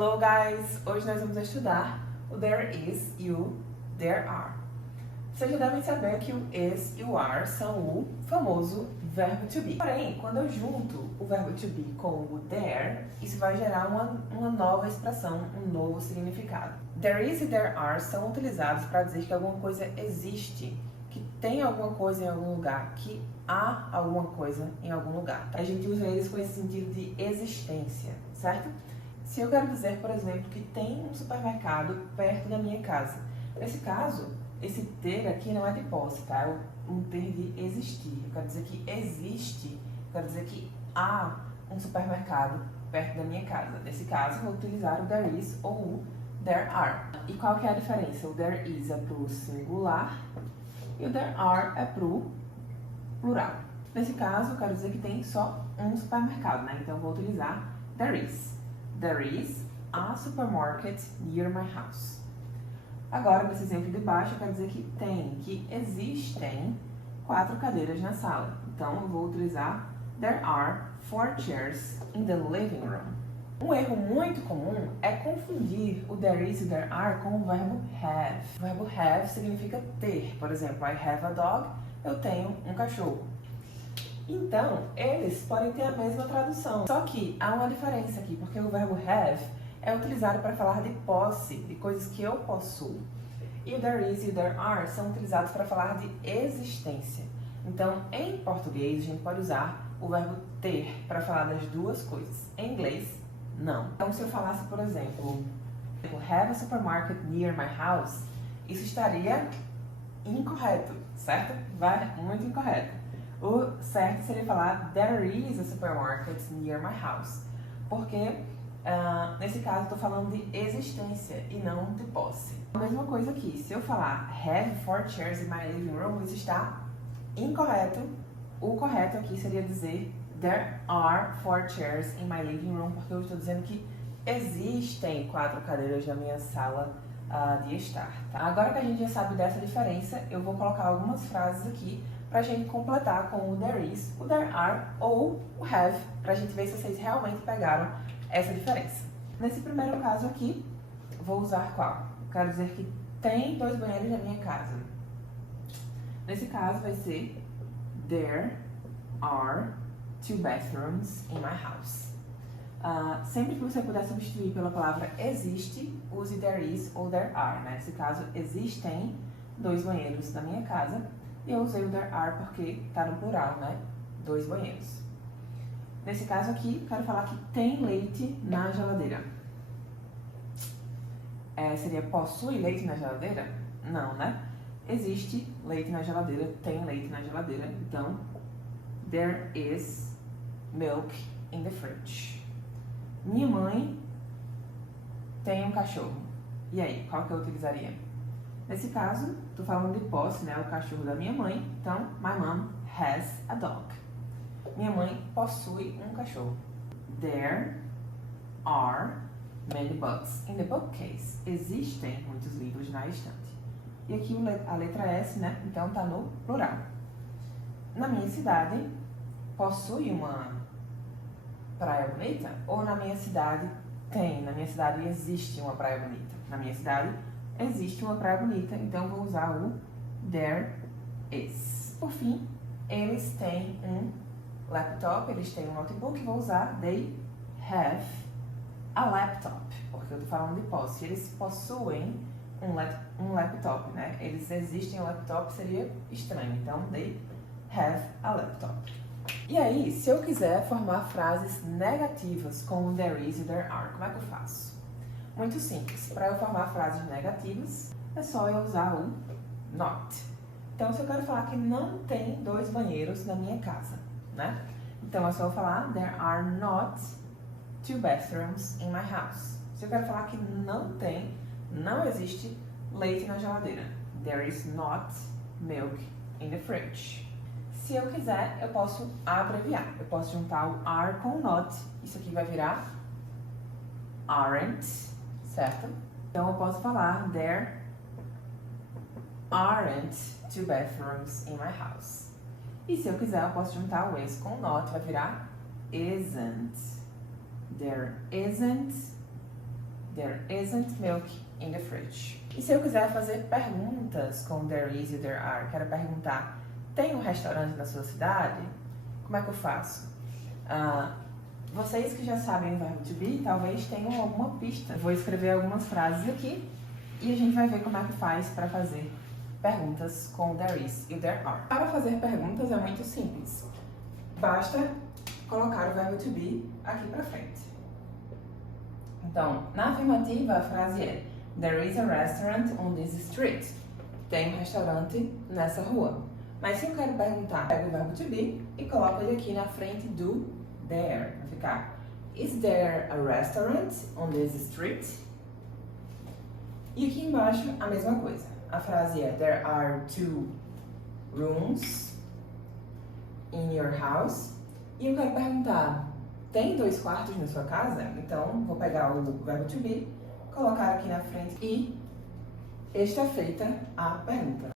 Hello guys! Hoje nós vamos estudar o there is e o there are. Vocês já devem saber que o is e o are são o famoso verbo to be. Porém, quando eu junto o verbo to be com o there, isso vai gerar uma nova expressão, um novo significado. There is e there are são utilizados para dizer que alguma coisa existe, que tem alguma coisa em algum lugar, que há alguma coisa em algum lugar. A gente usa eles com esse sentido de existência, certo? Se eu quero dizer, por exemplo, que tem um supermercado perto da minha casa, nesse caso, esse ter aqui não é de posse, tá? É um ter de existir. Eu quero dizer que existe, eu quero dizer que há um supermercado perto da minha casa. Nesse caso, eu vou utilizar o there is ou o there are. E qual que é a diferença? O there is é para o singular e o there are é para o plural. Nesse caso, eu quero dizer que tem só um supermercado, né? Então, eu vou utilizar there is. There is a supermarket near my house. Agora, nesse exemplo de baixo, eu quero dizer que existem 4 cadeiras na sala. Então, eu vou utilizar there are 4 chairs in the living room. Um erro muito comum é confundir o there is e o there are com o verbo have. O verbo have significa ter. Por exemplo, I have a dog, eu tenho um cachorro. Então, eles podem ter a mesma tradução. Só que há uma diferença aqui, porque o verbo have é utilizado para falar de posse, de coisas que eu possuo. E o there is e o there are são utilizados para falar de existência. Então, em português, a gente pode usar o verbo ter para falar das duas coisas. Em inglês, não. Então, se eu falasse, por exemplo, have a supermarket near my house, isso estaria incorreto, certo? Muito incorreto. O certo seria falar there is a supermarket near my house, porque nesse caso eu estou falando de existência e não de posse. A mesma coisa aqui, se eu falar have 4 chairs in my living room, isso está incorreto. O correto aqui seria dizer there are 4 chairs in my living room, porque eu estou dizendo que existem 4 cadeiras na minha sala de estar. Tá? Agora que a gente já sabe dessa diferença, eu vou colocar algumas frases aqui para a gente completar com o there is, o there are ou o have, para a gente ver se vocês realmente pegaram essa diferença. Nesse primeiro caso aqui, vou usar qual? Quero dizer que tem 2 banheiros na minha casa. Nesse caso vai ser there are 2 bathrooms in my house. Sempre que você puder substituir pela palavra existe, use there is ou there are. Né? Nesse caso, existem 2 banheiros na minha casa. E eu usei o there are porque está no plural, né? 2 banheiros. Nesse caso aqui, quero falar que tem leite na geladeira. Seria possui leite na geladeira? Não, né? Existe leite na geladeira, tem leite na geladeira. Então, there is milk in the fridge. Minha mãe tem um cachorro. E aí, qual que eu utilizaria? Nesse caso, estou falando de posse, né? O cachorro da minha mãe. Então, my mom has a dog. Minha mãe possui um cachorro. There are many books in the bookcase. Existem muitos livros na estante. E aqui a letra S, né? Então, está no plural. Na minha cidade, possui uma praia bonita? Ou na minha cidade tem? Na minha cidade existe uma praia bonita? Na minha cidade existe uma praia bonita, então vou usar o there is. Por fim, eles têm um laptop, eles têm um notebook, vou usar they have a laptop, porque eu tô falando de posse. Eles possuem um laptop, né? Eles existem um laptop, seria estranho, então they have a laptop. E aí, se eu quiser formar frases negativas com o there is e there are, como é que eu faço? Muito simples. Para eu formar frases negativas, é só eu usar o not. Então, se eu quero falar que não tem 2 banheiros na minha casa, né? Então, é só eu falar there are not 2 bathrooms in my house. Se eu quero falar que não existe leite na geladeira. There is not milk in the fridge. Se eu quiser, eu posso abreviar. Eu posso juntar o are com o not. Isso aqui vai virar aren't. Certo? Então, eu posso falar there aren't 2 bathrooms in my house. E se eu quiser, eu posso juntar o is com o not, vai virar isn't. There isn't There isn't milk in the fridge. E se eu quiser fazer perguntas com there is e there are, quero perguntar, tem um restaurante na sua cidade? Como é que eu faço? Vocês que já sabem o verbo to be, talvez tenham alguma pista. Vou escrever algumas frases aqui e a gente vai ver como é que faz para fazer perguntas com there is e there are. Para fazer perguntas é muito simples. Basta colocar o verbo to be aqui para frente. Então, na afirmativa, a frase é There is a restaurant on this street. Tem um restaurante nessa rua. Mas se eu quero perguntar, pego o verbo to be e coloco ele aqui na frente do there. Vai ficar Is there a restaurant on this street? E aqui embaixo a mesma coisa. A frase é There are 2 rooms in your house. E eu quero perguntar, tem 2 quartos na sua casa? Então, vou pegar o verbo to be, colocar aqui na frente e está feita a pergunta.